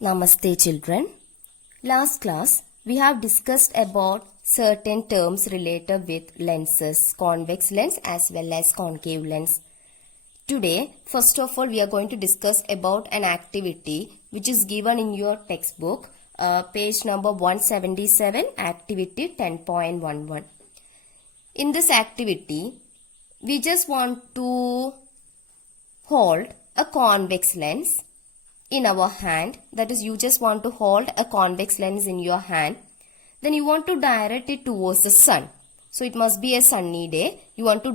Namaste children. Last class we have discussed about certain terms related with lenses, convex lens as well as concave lens. Today, first of all, we are going to discuss about an activity which is given in your textbook, page number 177, activity 10.11. In this activity, we just want to hold a convex lens in our hand. That is, you just want to hold a convex lens in your hand. Then you want to direct it towards the sun. So it must be a sunny day. You want to you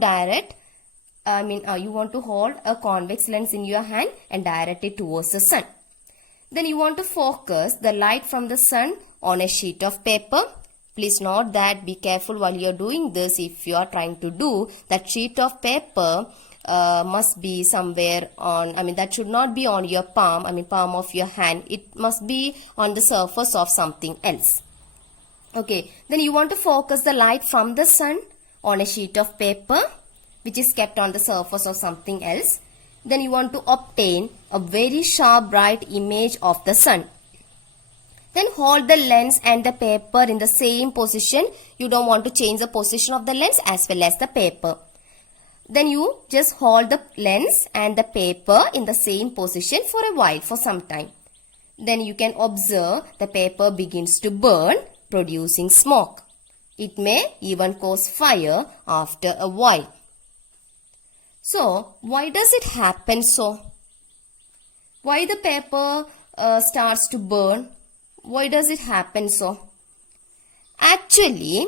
want to hold a convex lens in your hand and direct it towards the sun. Then you want to focus the light from the sun on a sheet of paper. Please note that, be careful while you are doing this. If you are trying to do that, sheet of paper must be somewhere on, that should not be on your palm, palm of your hand. It must be on the surface of something else. Okay, then you want to focus the light from the sun on a sheet of paper which is kept on the surface of something else. Then you want to obtain a very sharp bright image of the sun. Then hold the lens and the paper in the same position. You don't want to change the position of the lens as well as the paper. Then you just hold the lens and the paper in the same position for a while, for some time. Then you can observe the paper begins to burn, producing smoke. It may even cause fire after a while. So, why does it happen so? Why the paper starts to burn? Why does it happen so? Actually,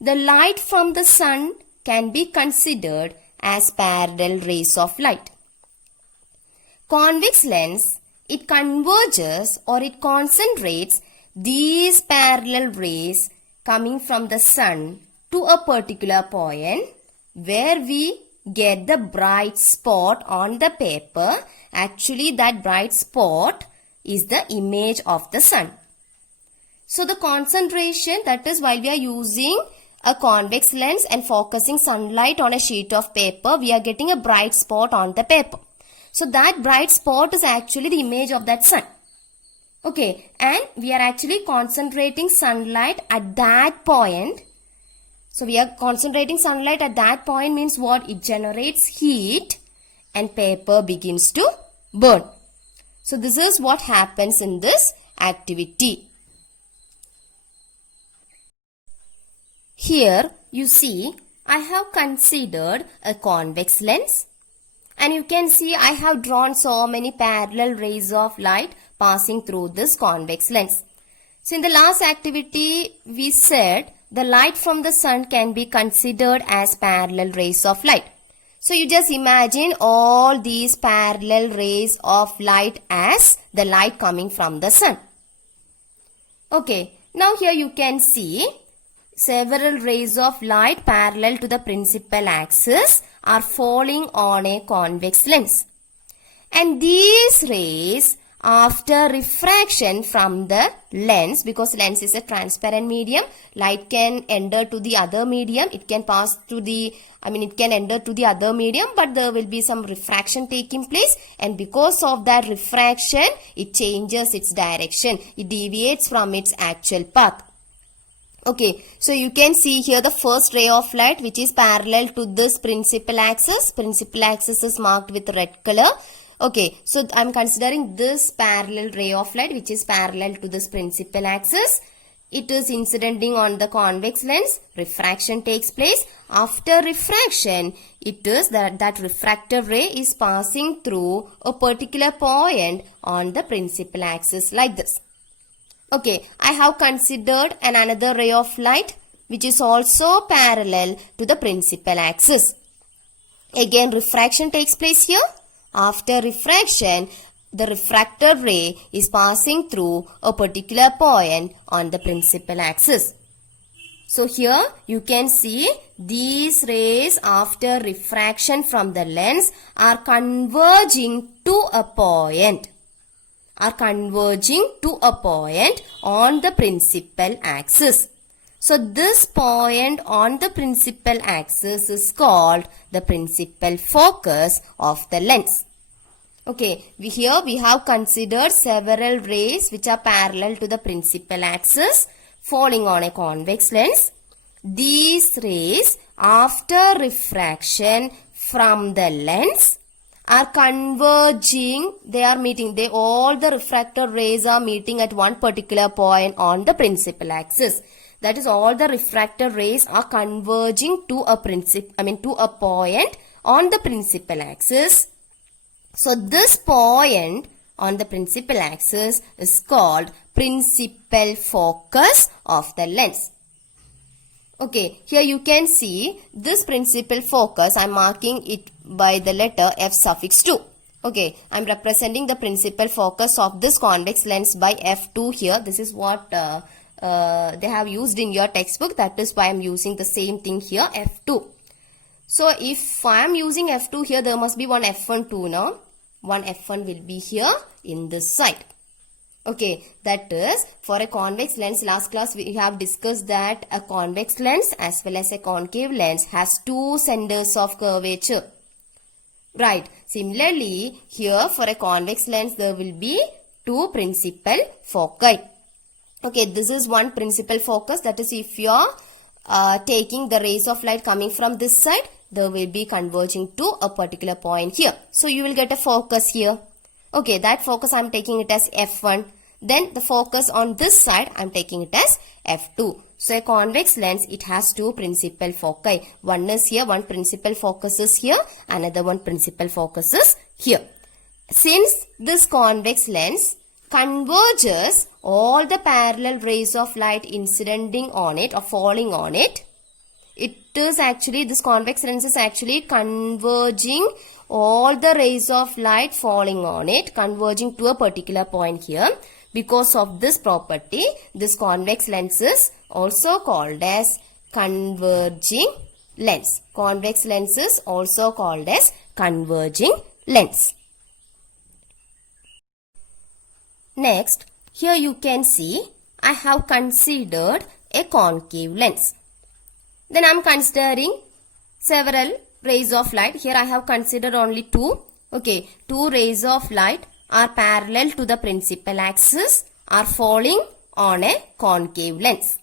the light from the sun can be considered as parallel rays of light. Convex lens, it converges or it concentrates these parallel rays coming from the sun to a particular point where we get the bright spot on the paper. Actually, that bright spot is the image of the sun. So the concentration, that is, while we are using a convex lens and focusing sunlight on a sheet of paper, we are getting a bright spot on the paper. So that bright spot is actually the image of that sun. Okay, and we are actually concentrating sunlight at that point. So we are concentrating sunlight at that point means what? It generates heat and paper begins to burn. So this is what happens in this activity. Here you see I have considered a convex lens, and you can see I have drawn so many parallel rays of light passing through this convex lens. So in the last activity we said the light from the sun can be considered as parallel rays of light. So you just imagine all these parallel rays of light as the light coming from the sun. Okay, now here you can see several rays of light parallel to the principal axis are falling on a convex lens. And these rays, after refraction from the lens, because lens is a transparent medium, light can enter to the other medium. It can pass to the, it can enter to the other medium, but there will be some refraction taking place. And because of that refraction, it changes its direction. It deviates from its actual path. Okay, so you can see here the first ray of light which is parallel to this principal axis. Principal axis is marked with red color. Okay, so I am considering this parallel ray of light which is parallel to this principal axis. It is incidenting on the convex lens. Refraction takes place. After refraction, it is that refractive ray is passing through a particular point on the principal axis like this. Okay, I have considered another ray of light which is also parallel to the principal axis. Again, refraction takes place here. After refraction, the refractive ray is passing through a particular point on the principal axis. So here you can see these rays after refraction from the lens are converging to a point. On the principal axis. So this point on the principal axis is called the principal focus of the lens. Okay, here we have considered several rays which are parallel to the principal axis falling on a convex lens. These rays, after refraction from the lens, are converging. They are meeting. All the refracted rays are meeting at one particular point on the principal axis. That is, all the refracted rays are converging to a point on the principal axis. So this point on the principal axis is called principal focus of the lens. Okay, here you can see this principal focus. I am marking it by the letter F suffix 2. Okay, I am representing the principal focus of this convex lens by F2 here. This is what they have used in your textbook. That is why I am using the same thing here, F2. So if I am using F2 here, there must be one F1 too now. One F1 will be here in this side. Okay, that is, for a convex lens, last class we have discussed that a convex lens as well as a concave lens has two centers of curvature. Right. Similarly, here for a convex lens there will be two principal foci. Okay, this is one principal focus. That is, if you are taking the rays of light coming from this side, they will be converging to a particular point here. So you will get a focus here. Okay, that focus I am taking it as F1. Then the focus on this side I am taking it as F2. So a convex lens, it has two principal foci. One is here, one principal focus is here, another one principal focus is here. Since this convex lens converges all the parallel rays of light incidenting on it or falling on it, this convex lens is actually converging all the rays of light falling on it, converging to a particular point here. Because of this property, this convex lens is also called as converging lens. Convex lens is also called as converging lens. Next, here you can see I have considered a concave lens. Then I am considering several rays of light. Here I have considered only two. Okay, two rays of light are parallel to the principal axis, are falling on a concave lens.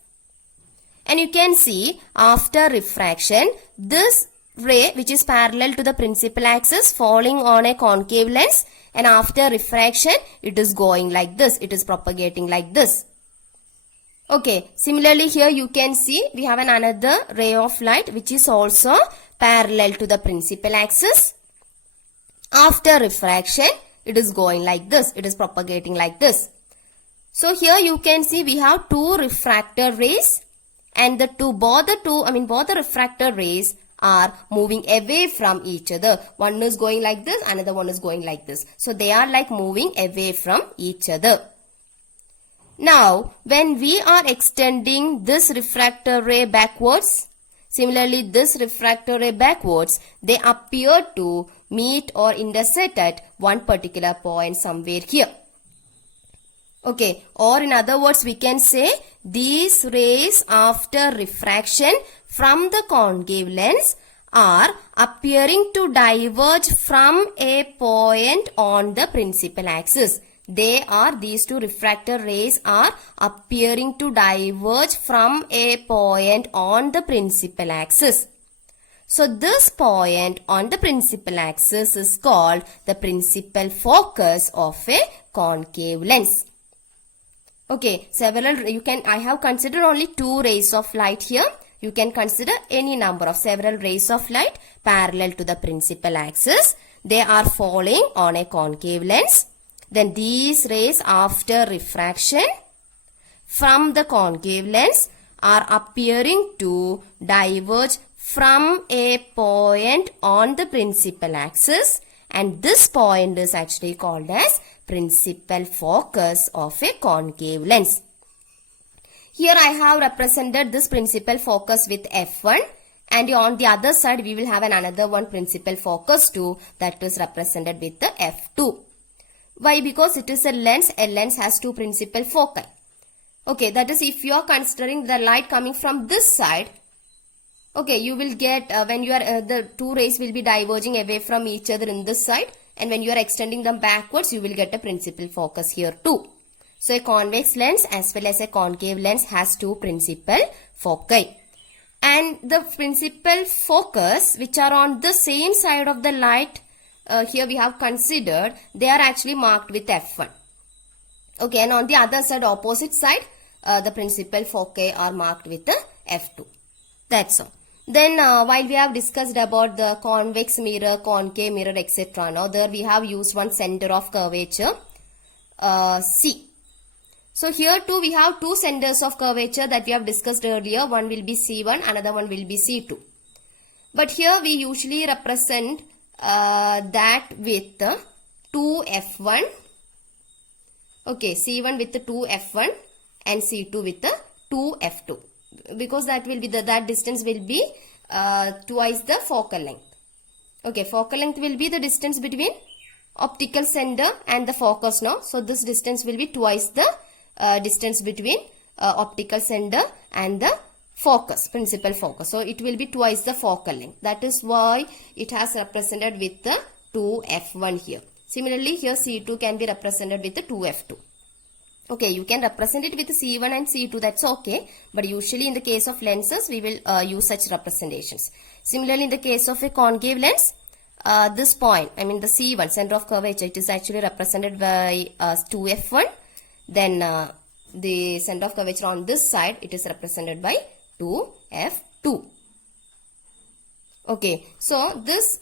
And you can see after refraction, this ray which is parallel to the principal axis falling on a concave lens, and after refraction it is going like this, it is propagating like this. Okay, similarly here you can see we have another ray of light which is also parallel to the principal axis. After refraction it is going like this, it is propagating like this. So here you can see we have two refracted rays, and both the refracted rays are moving away from each other. One is going like this, another one is going like this. So they are like moving away from each other. Now, when we are extending this refractor ray backwards, similarly this refractor ray backwards, they appear to meet or intersect at one particular point somewhere here. Okay, or in other words we can say these rays after refraction from the concave lens are appearing to diverge from a point on the principal axis. These two refractor rays are appearing to diverge from a point on the principal axis. So this point on the principal axis is called the principal focus of a concave lens. Okay, I have considered only two rays of light here. You can consider any number of several rays of light parallel to the principal axis. They are falling on a concave lens. Then these rays after refraction from the concave lens are appearing to diverge from a point on the principal axis, and this point is actually called as principal focus of a concave lens. Here I have represented this principal focus with F1, and on the other side we will have another one principal focus too, that is represented with the F2. Why? Because it is a lens has two principal foci. Okay, that is if you are considering the light coming from this side, okay, you will get when you are the two rays will be diverging away from each other in this side, and when you are extending them backwards, you will get a principal focus here too. So a convex lens as well as a concave lens has two principal foci. And the principal focus which are on the same side of the light, here we have considered, they are actually marked with F1. Okay, and on the other side, opposite side, the principal foci are marked with the F2. That's all. Then while we have discussed about the convex mirror, concave mirror, etc. Now there we have used one center of curvature, C. So here too we have two centers of curvature that we have discussed earlier. One will be C1, another one will be C2. But here we usually represent that with 2F1. Okay, C1 with the 2F1 and C2 with the 2F2. Because that will be that distance will be twice the focal length. Okay, focal length will be the distance between optical center and the focus now. So this distance will be twice the distance between optical center and the focus, principal focus. So it will be twice the focal length. That is why it has represented with the 2F1 here. Similarly, here C2 can be represented with the 2F2. Okay, you can represent it with C1 and C2, that's okay. But usually in the case of lenses, we will use such representations. Similarly, in the case of a concave lens, this point, I mean the C1, center of curvature, it is actually represented by 2F1. Then the center of curvature on this side, it is represented by 2F2. Okay, so this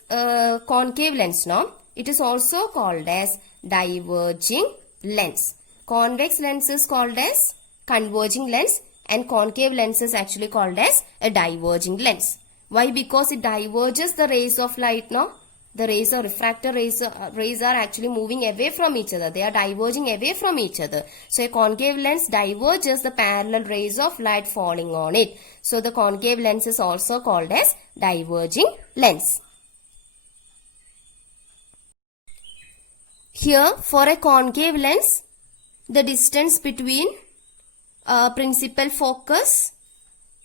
concave lens now, it is also called as diverging lens. Convex lens is called as converging lens and concave lens is actually called as a diverging lens. Why? Because it diverges the rays of light now. The rays or refractor rays are actually moving away from each other. They are diverging away from each other. So a concave lens diverges the parallel rays of light falling on it. So the concave lens is also called as diverging lens. Here for a concave lens, the distance between principal focus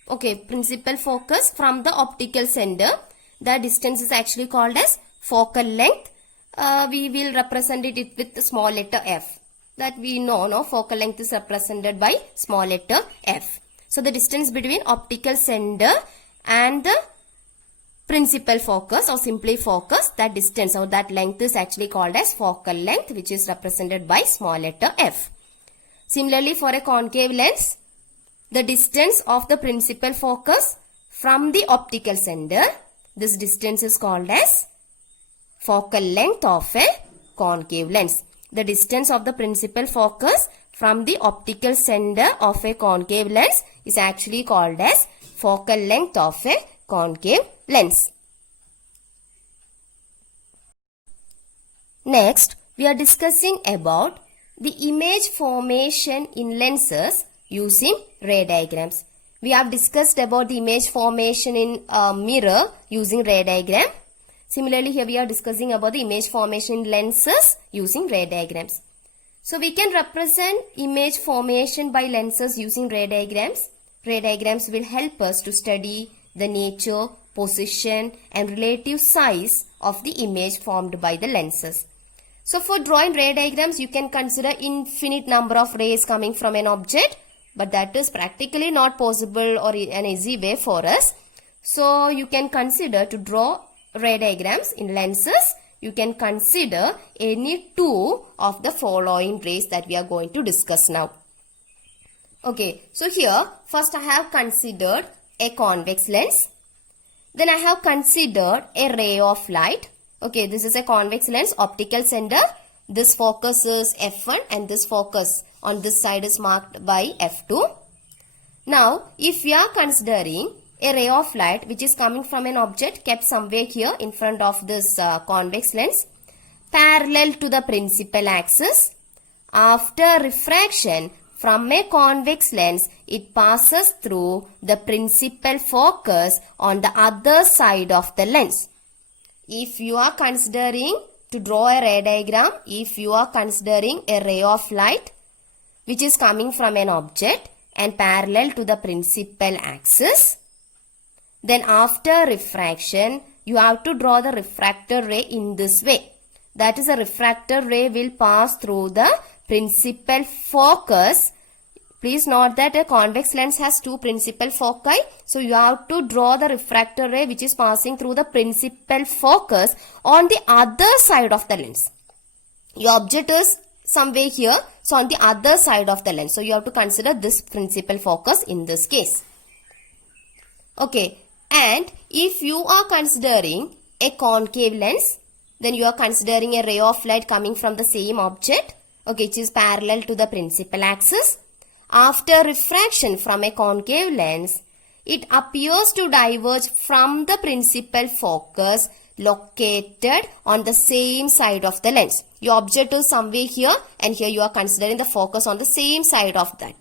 from the optical center, the distance is actually called as focal length. We will represent it with the small letter f. That we know, no? Focal length is represented by small letter f. So the distance between optical center and the principal focus or simply focus, that distance or that length is actually called as focal length, which is represented by small letter f. Similarly, for a concave lens, the distance of the principal focus from the optical center, this distance is called as focal length of a concave lens. The distance of the principal focus from the optical center of a concave lens is actually called as focal length of a concave lens. Next, we are discussing about the image formation in lenses using ray diagrams. We have discussed about the image formation in a mirror using ray diagram. Similarly, here we are discussing about the image formation in lenses using ray diagrams. So we can represent image formation by lenses using ray diagrams. Ray diagrams will help us to study the nature, position and relative size of the image formed by the lenses. So for drawing ray diagrams, you can consider infinite number of rays coming from an object, but that is practically not possible or an easy way for us. So you can consider to draw ray diagrams in lenses, you can consider any two of the following rays that we are going to discuss now. Okay, so here first I have considered a convex lens. Then I have considered a ray of light. Okay, this is a convex lens, optical center. This focus is F1 and this focus on this side is marked by F2. Now, if we are considering a ray of light which is coming from an object kept somewhere here in front of this convex lens, parallel to the principal axis, after refraction from a convex lens, it passes through the principal focus on the other side of the lens. If you are considering to draw a ray diagram, if you are considering a ray of light which is coming from an object and parallel to the principal axis, then after refraction, you have to draw the refractor ray in this way. that is a refractor ray, will pass through the principal focus. Please note that a convex lens has two principal foci. So you have to draw the refractor ray which is passing through the principal focus on the other side of the lens. Your object is somewhere here, so on the other side of the lens. So you have to consider this principal focus in this case. Okay, and if you are considering a concave lens, then you are considering a ray of light coming from the same object, okay, which is parallel to the principal axis. After refraction from a concave lens, it appears to diverge from the principal focus located on the same side of the lens. Your object is somewhere here, and here you are considering the focus on the same side of that.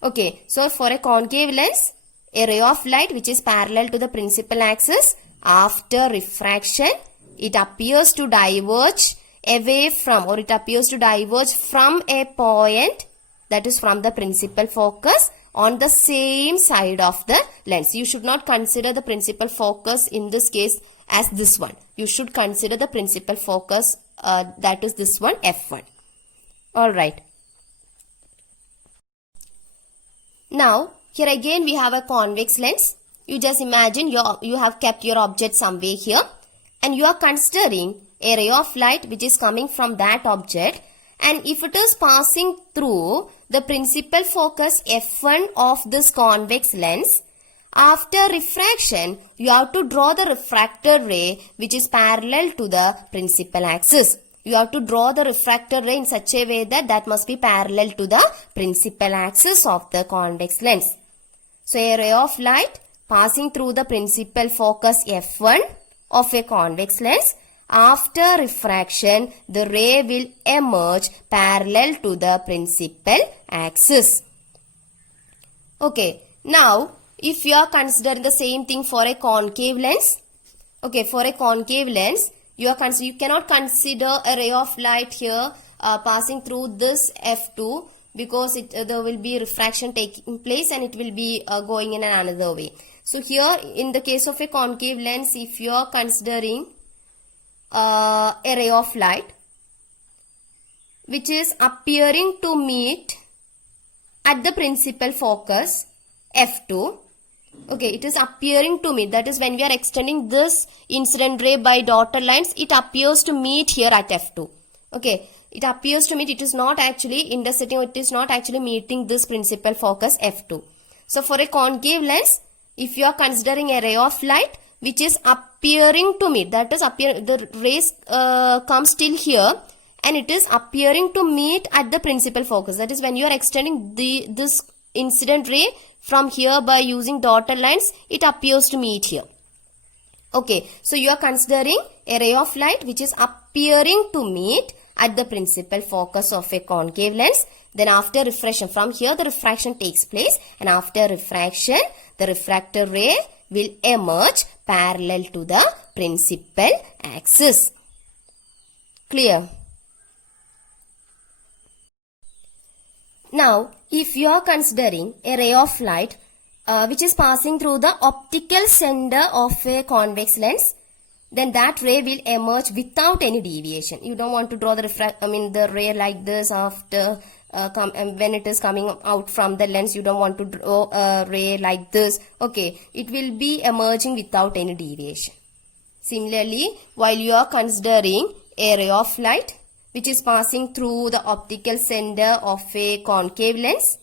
Okay, so for a concave lens, a ray of light which is parallel to the principal axis, after refraction, it appears to diverge away from, or it appears to diverge from a point, that is from the principal focus, on the same side of the lens. You should not consider the principal focus in this case as this one. You should consider the principal focus, that is this one, F1. Alright. Now, here again we have a convex lens. You just imagine you have kept your object somewhere here, and you are considering a ray of light which is coming from that object, and if it is passing through the principal focus F1 of this convex lens, after refraction, you have to draw the refractor ray which is parallel to the principal axis. You have to draw the refractor ray in such a way that that must be parallel to the principal axis of the convex lens. So a ray of light passing through the principal focus F1 of a convex lens, after refraction, the ray will emerge parallel to the principal axis. Okay, now if you are considering the same thing for a concave lens, okay, for a concave lens, you cannot consider a ray of light here passing through this F2, because there will be refraction taking place and it will be going in another way. So here in the case of a concave lens, if you are considering a ray of light which is appearing to meet at the principal focus F2, okay, it is appearing to meet, that is when we are extending this incident ray by dotted lines, it appears to meet here at F2. Okay, it appears to meet, it is not actually intersecting, it is not actually meeting this principal focus F2. So for a concave lens, if you are considering a ray of light which is appearing to meet, that is the rays comes till here and it is appearing to meet at the principal focus, that is when you are extending this incident ray from here by using dotted lines, it appears to meet here. Okay, so you are considering a ray of light which is appearing to meet at the principal focus of a concave lens. Then after refraction, from here the refraction takes place, and after refraction, the refractor ray will emerge parallel to the principal axis. Clear? Now, if you are considering a ray of light which is passing through the optical center of a convex lens, then that ray will emerge without any deviation. You don't want to draw the ray like this after when it is coming out from the lens. You don't want to draw a ray like this. Okay, it will be emerging without any deviation. Similarly, while you are considering a ray of light which is passing through the optical center of a concave lens,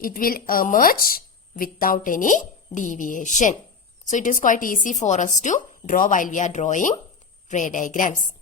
it will emerge without any deviation. So it is quite easy for us to draw while we are drawing ray diagrams.